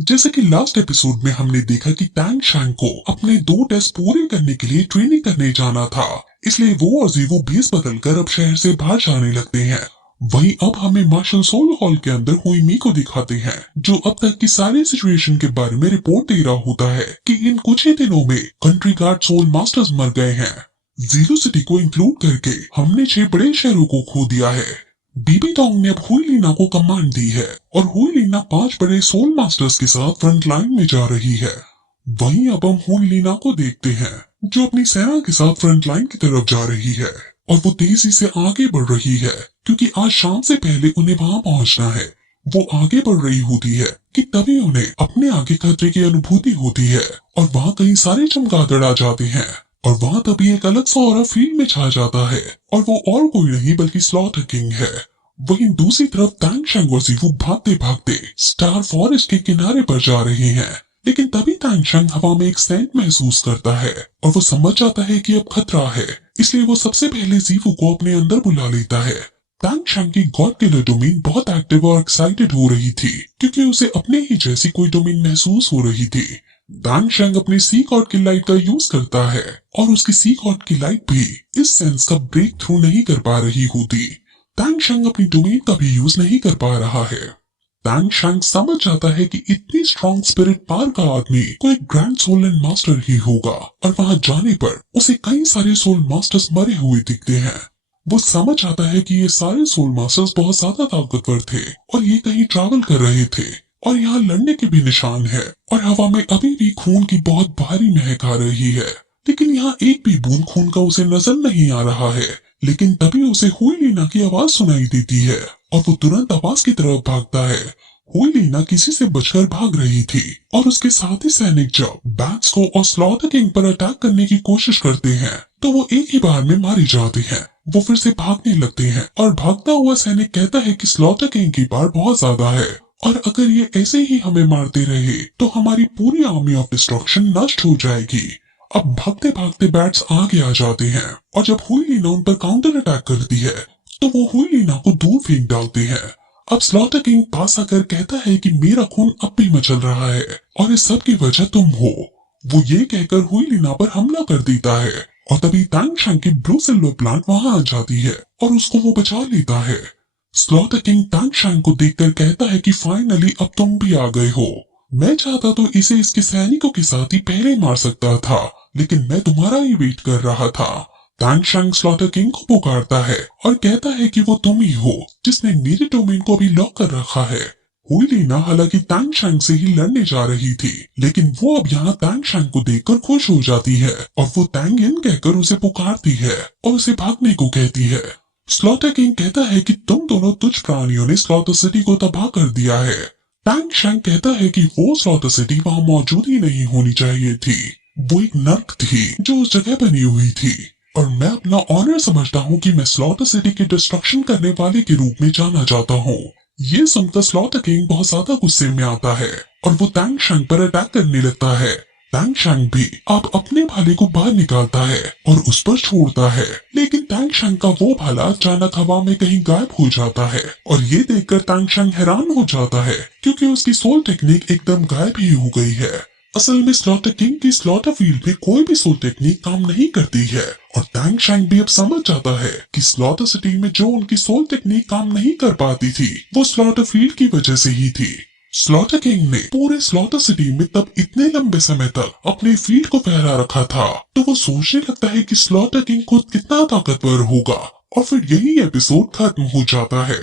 जैसे कि last episode में हमने देखा कि टैंग शैंग को अपने 2 टेस्ट पूरे करने के लिए ट्रेनिंग करने जाना था, इसलिए वो और जीवो भेस बदलकर अब शहर से बाहर जाने लगते हैं। वहीं अब हमें मार्शल सोल हॉल के अंदर हुई मी को दिखाते हैं, जो अब तक की सारी सिचुएशन के बारे में रिपोर्ट दे रहा होता है कि इन कुछ ही दिनों में कंट्री गार्ड सोल मास्टर्स मर गए हैं। जीरो सिटी को इंक्लूड करके हमने 6 बड़े शहरों को खो दिया है। बीबी टोंग ने अब हुई लीना को कमांड दी है और हुई लीना 5 बड़े सोल मास्टर्स के साथ फ्रंट लाइन में जा रही है। वहीं अब हम हुई लीना को देखते हैं, जो अपनी सेना के साथ फ्रंट लाइन की तरफ जा रही है और वो तेजी से आगे बढ़ रही है, क्योंकि आज शाम से पहले उन्हें वहां पहुंचना है। वो आगे बढ़ रही होती है कि तभी उन्हें अपने आगे खतरे की अनुभूति होती है और वहाँ कई सारे चमगादड़ आ जाते हैं और वहाँ तभी एक अलग सा ऑरा फील्ड में छा जाता है और वो और कोई नहीं बल्कि स्लॉटर किंग है। वहीं दूसरी तरफ टैंग शैंग और जीवू भागते भागते स्टार फॉरेस्ट के किनारे पर जा रहे हैं, लेकिन तभी टैंग शैंग हवा में एक सेंट महसूस करता है और वो समझ जाता है कि अब खतरा है, इसलिए वो सबसे पहले जीवू को अपने अंदर बुला लेता है। टैंग शैंग की गॉड किलर डोमेन बहुत एक्टिव और एक्साइटेड हो रही थी, क्योंकि उसे अपने ही जैसी कोई डोमेन महसूस हो रही थी। टैंग शैंग अपनी सी गॉड की लाइट का यूज करता है और उसकी सी गॉड की लाइट भी इस सेंस का ब्रेक थ्रू नहीं कर पा रही होती। टैंग शैंग अपनी डोमेन का भी यूज नहीं कर पा रहा है। टैंग शैंग समझ जाता है कि इतनी स्ट्रॉन्ग स्पिरिट पार का आदमी कोई ग्रैंड सोल एंड मास्टर ही होगा और वहां जाने पर उसे कई सारे सोल मास्टर्स मरे हुए दिखते हैं। वो समझ आता है कि ये सारे सोल मास्टर्स बहुत ज्यादा ताकतवर थे और ये कहीं ट्रैवल कर रहे थे और यहाँ लड़ने के भी निशान है और हवा में अभी भी खून की बहुत भारी महक आ रही है, लेकिन यहाँ एक भी बूंद खून का उसे नजर नहीं आ रहा है। लेकिन तभी उसे हुई लीना की आवाज सुनाई देती है और वो तुरंत आवाज की तरफ भागता है। हुई लीना किसी से बचकर भाग रही थी और उसके साथ ही सैनिक जब बैट्स को और स्लॉटर किंग पर अटैक करने की कोशिश करते हैं तो वो एक ही बार में मारे जाते हैं। वो फिर से भागने लगते हैं और भागता हुआ सैनिक कहता है कि स्लॉटर किंग की पावर बहुत ज्यादा है और अगर ये ऐसे ही हमें मारते रहे तो हमारी पूरी आर्मी ऑफ डिस्ट्रक्शन नष्ट हो जाएगी। अब भागते भागते बैट्स आगे आ जाते हैं और जब हुई लीना उन पर काउंटर अटैक करती है तो वो हुई लीना को दूर फेंक डालते हैं। अब स्लॉटर किंग पास आकर कहता है कि मेरा खून अब भी मचल रहा है और इस सब की वजह तुम हो। वो ये कहकर हुई लीना पर हमला कर देता है और तभी टैंग शैंग की ब्लू सिल्वर प्लांट वहां आ जाती है और उसको वो बचा लेता है। स्लॉटर किंग टैंग शैंग को देखकर कहता है कि फाइनली अब तुम भी आ गए हो। मैं चाहता तो इसे इसके सैनिकों के साथ ही पहले मार सकता था, लेकिन मैं तुम्हारा ही वेट कर रहा था। टैंग शैंग स्लॉटर किंग को पुकारता है और कहता है कि वो तुम ही हो जिसने मेरे डोमेन को अभी लॉक कर रखा है। हुई लीना हालांकि टैंग शैंग से ही लड़ने जा रही थी, लेकिन वो अब यहाँ टैंग शैंग को देखकर खुश हो जाती है और वो टैंग इन कहकर उसे पुकारती है और उसे भागने को कहती है। स्लॉटर किंग कहता है कि तुम दोनों तुच्छ प्राणियों ने स्लॉटर सिटी को तबाह कर दिया है। टैंग शैंग कहता है कि वो स्लॉटर सिटी वहाँ मौजूद ही नहीं होनी चाहिए थी, वो एक नर्क थी जो उस जगह बनी हुई थी और मैं अपना ऑनर समझता हूँ कि मैं स्लॉटर सिटी के डिस्ट्रक्शन करने वाले के रूप में जाना चाहता हूँ। ये सुनकर स्लॉटर किंग बहुत ज्यादा गुस्से में आता है और वो टैंग शैंग पर अटैक करने लगता है। टैंग शैंग भी अब अपने भाले को बाहर निकालता है और उस पर छोड़ता है, लेकिन टैंग शैंग का वो भाला अचानक हवा में कहीं गायब हो जाता है और ये देखकर टैंग शैंग हैरान हो जाता है, क्योंकि उसकी सोल टेक्निक एकदम गायब ही हो गई है। असल में स्लॉटर किंग की स्लॉटर फील्ड में कोई भी सोल टेक्निक काम नहीं करती है और टैंग शैंग भी अब समझ जाता है कि स्लॉटर सिटी में जो उनकी सोल टेक्निक काम नहीं कर पाती थी वो स्लॉटर फील्ड की वजह से ही थी। स्लॉटर किंग ने पूरे स्लॉटर सिटी में तब इतने लंबे समय तक अपने फील्ड को फहरा रखा था, तो वो सोचने लगता है कि स्लॉटर किंग खुद कितना ताकतवर होगा और फिर यही एपिसोड खत्म हो जाता है।